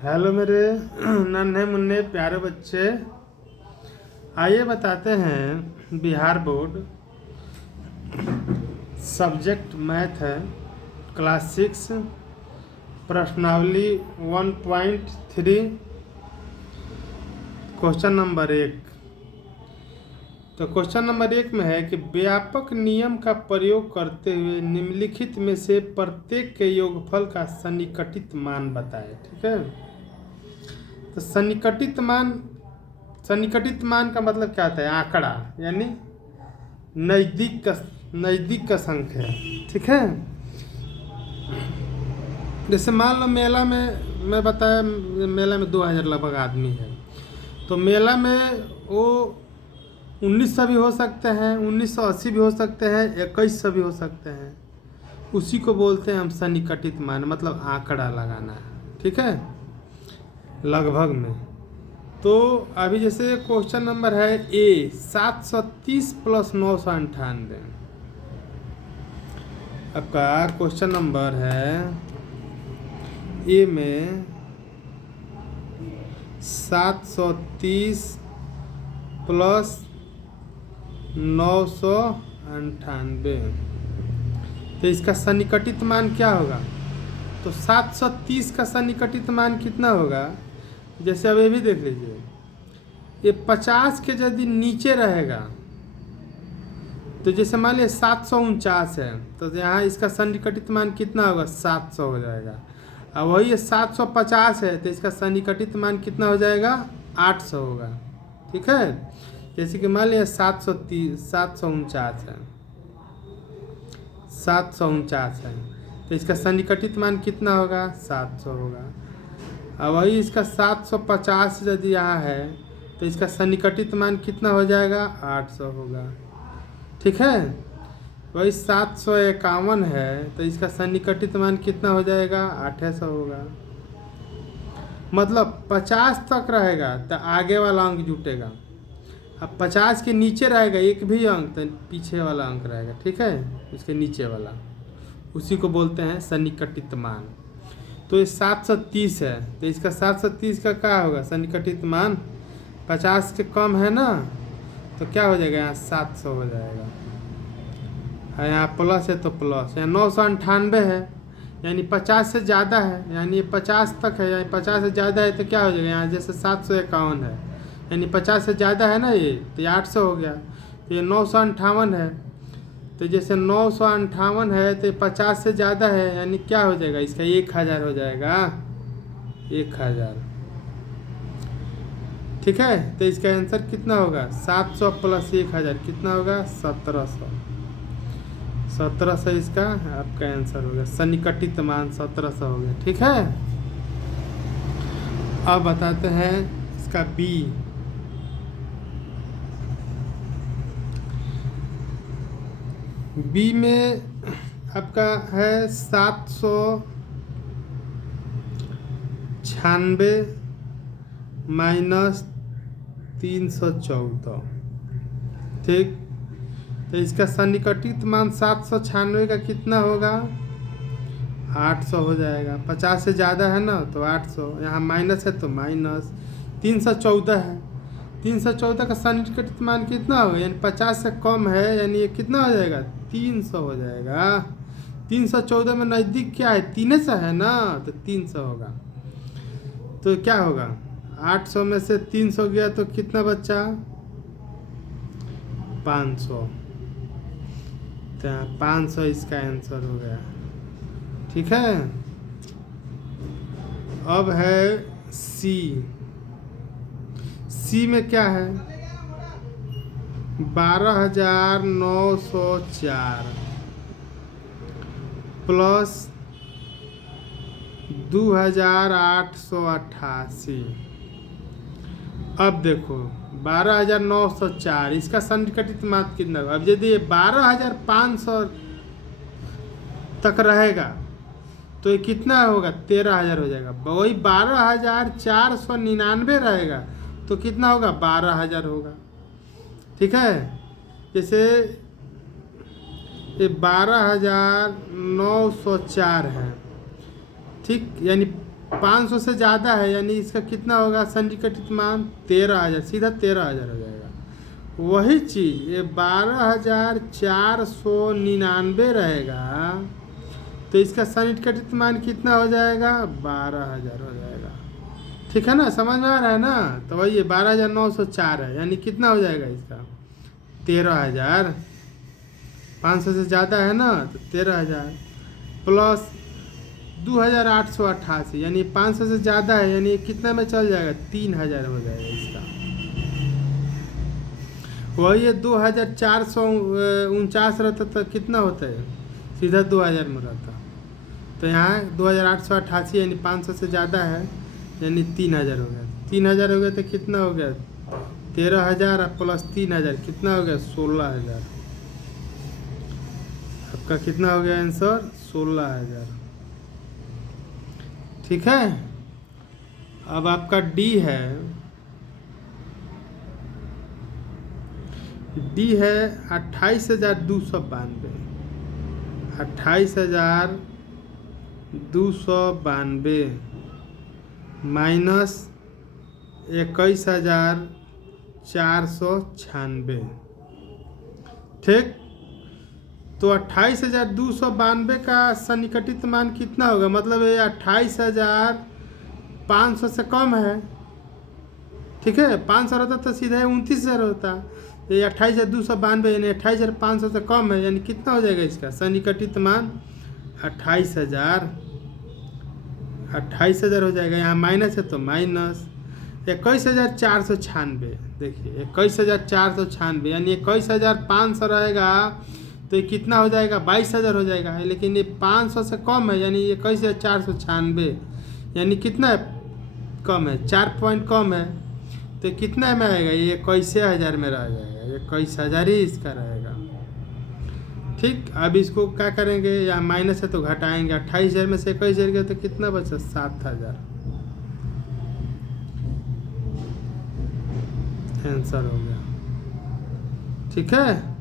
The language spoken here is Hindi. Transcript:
हेलो मेरे नन्हे मुन्ने प्यारे बच्चे। आइए बताते हैं बिहार बोर्ड सब्जेक्ट मैथ है, क्लास 6, प्रश्नावली 1.3, क्वेश्चन नंबर 1। तो क्वेश्चन नंबर 1 में है कि व्यापक नियम का प्रयोग करते हुए निम्नलिखित में से प्रत्येक के योगफल का सन्निकटित मान बताएं। ठीक है, तो सन्निकटित मान का मतलब क्या होता है? आंकड़ा, यानी नज़दीक का संख्या। ठीक है, जैसे मान लो मेला में, मैं बताया मेला में 2000 लगभग आदमी है, तो मेला में वो 1900 भी हो सकते हैं, 1980 भी हो सकते हैं, 2100 भी हो सकते हैं। उसी को बोलते हैं हम सन्निकटित मान, मतलब आंकड़ा लगाना है। ठीक है, लगभग में। तो अभी जैसे क्वेश्चन नंबर है ए, 730 प्लस 998। आपका क्वेश्चन नंबर है ए में 730 प्लस 998, तो इसका सन्निकटित मान क्या होगा? तो 730 का सन्निकटित मान कितना होगा? जैसे अब ये भी देख लीजिए, ये 50 के यदि नीचे रहेगा, तो जैसे मान लिया 749 है, तो यहाँ इसका सन्निकटित मान कितना होगा? 700 हो जाएगा। अब वही 750 है, तो इसका सन्निकटित मान कितना हो जाएगा? 800 होगा। ठीक है, जैसे कि मान लिया 749 है, 749 है, तो इसका सन्निकटित मान कितना होगा? 700 होगा। अब वही इसका 750 यदि यहाँ है, तो इसका सन्निकटित मान कितना हो जाएगा? 800 होगा। ठीक है, वही 751 है, तो इसका सन्निकटित मान कितना हो जाएगा? 800 होगा। मतलब 50 तक रहेगा तो आगे वाला अंक जुटेगा, अब 50 के नीचे रहेगा एक भी अंक, तो पीछे वाला अंक रहेगा। ठीक है, उसके नीचे वाला, उसी को बोलते हैं सन्निकटित मान। तो ये 730 है, तो इसका 730 का क्या होगा? सन्निकटित मान 50 के कम है ना, तो क्या हो जाएगा? यहाँ 700 हो जाएगा। यहाँ प्लस है तो प्लस, यहाँ 998 है, यानी 50 से ज़्यादा है, यानी ये 50 तक है, यानी 50 से ज़्यादा है, तो क्या हो जाएगा? यहाँ जैसे 751 है, यानी 50 से ज़्यादा है ना, ये तो 800 हो गया। तो ये 958 है, तो जैसे 958 है, तो 50 से ज़्यादा है, यानी क्या हो जाएगा? इसका 1000 हो जाएगा, 1000। ठीक है, तो इसका आंसर कितना होगा? 700 प्लस 1000 कितना होगा? 1700। 1700 इसका आपका आंसर हो गया, सन्निकटित मान 1700 हो गया। ठीक है, अब बताते हैं इसका बी। बी में आपका है 796 माइनस 314। ठीक, तो इसका सन्निकटित मान 796 का कितना होगा? 800 हो जाएगा। 50 से ज़्यादा है ना, तो 800, यहाँ माइनस है तो माइनस। 314 है, 314 का सन्निकटित मान कितना होगा? यानी 50 से कम है, यानी ये कितना हो जाएगा? 300 हो जाएगा। 314 में नज़दीक क्या है? 300 है ना, तो 300 होगा। तो क्या होगा? 800 में से 300 गया तो कितना बचा? 500। तो 500 इसका आंसर हो गया। ठीक है, अब है सी। सी में क्या है? 12904 प्लस 2888। अब देखो 12904, इसका सन्निकटित मान कितना होगा? अब यदि 12500 तक रहेगा, तो ये कितना होगा? 13000 हो जाएगा। वही 12499 रहेगा, तो कितना होगा? 12000 होगा। ठीक है, जैसे ये 12904 है, ठीक, यानी 500 से ज़्यादा है, यानी इसका कितना होगा सन्निकटित मान 13,000, सीधा 13,000 हो जाएगा। वही चीज़ ये 12,499 रहेगा तो इसका सन्निकटित मान कितना हो जाएगा 12,000 हो जाएगा। ठीक है ना, समझ में आ रहा है ना। तो वही ये 12,904 है, यानी कितना हो जाएगा इसका 13,000। 500 से ज़्यादा है ना तो 13,000 प्लस 2,888, यानी 500 से ज़्यादा है, यानी कितना में चल जाएगा 3,000 हो जाएगा इसका। वही ये 2,449 रहता तो कितना होता है, सीधा 2,000 में रहता। तो यहाँ 2,888 यानी 500 से ज़्यादा है, यानी 3,000 हो गया। 3,000 हो गया तो कितना हो गया 13,000 प्लस 3,000 कितना हो गया 16,000। आपका कितना हो गया आंसर 16,000। ठीक है। अब आपका डी है, डी है 28,292, 28,292 माइनस 21,496। ठीक, तो 28,292 का सन्निकटित मान कितना होगा, मतलब ये 28,500 से कम है। ठीक है, 500 रहता तो सीधा 29,000 होता। ये 28,292 यानी 28,500 से कम है, यानी कितना हो जाएगा इसका सन्निकटित मान 28,000 हो जाएगा। यहाँ माइनस है तो माइनस 21,496। देखिए 21,496 यानी 21,500 रहेगा तो ये कितना हो जाएगा 22,000 हो जाएगा। लेकिन ये 500 से कम है, यानी ये 21,496 यानी कितना है कम है, 4 पॉइंट कम है। तो कितना में आएगा ये 21,000 में रह जाएगा, ये 21,000 ही इसका रहेगा। ठीक, अब इसको क्या करेंगे, यहाँ माइनस है तो घटाएंगे। 28,000 में से 21,000 गया तो कितना बचा 7,000। आंसर हो गया। ठीक है।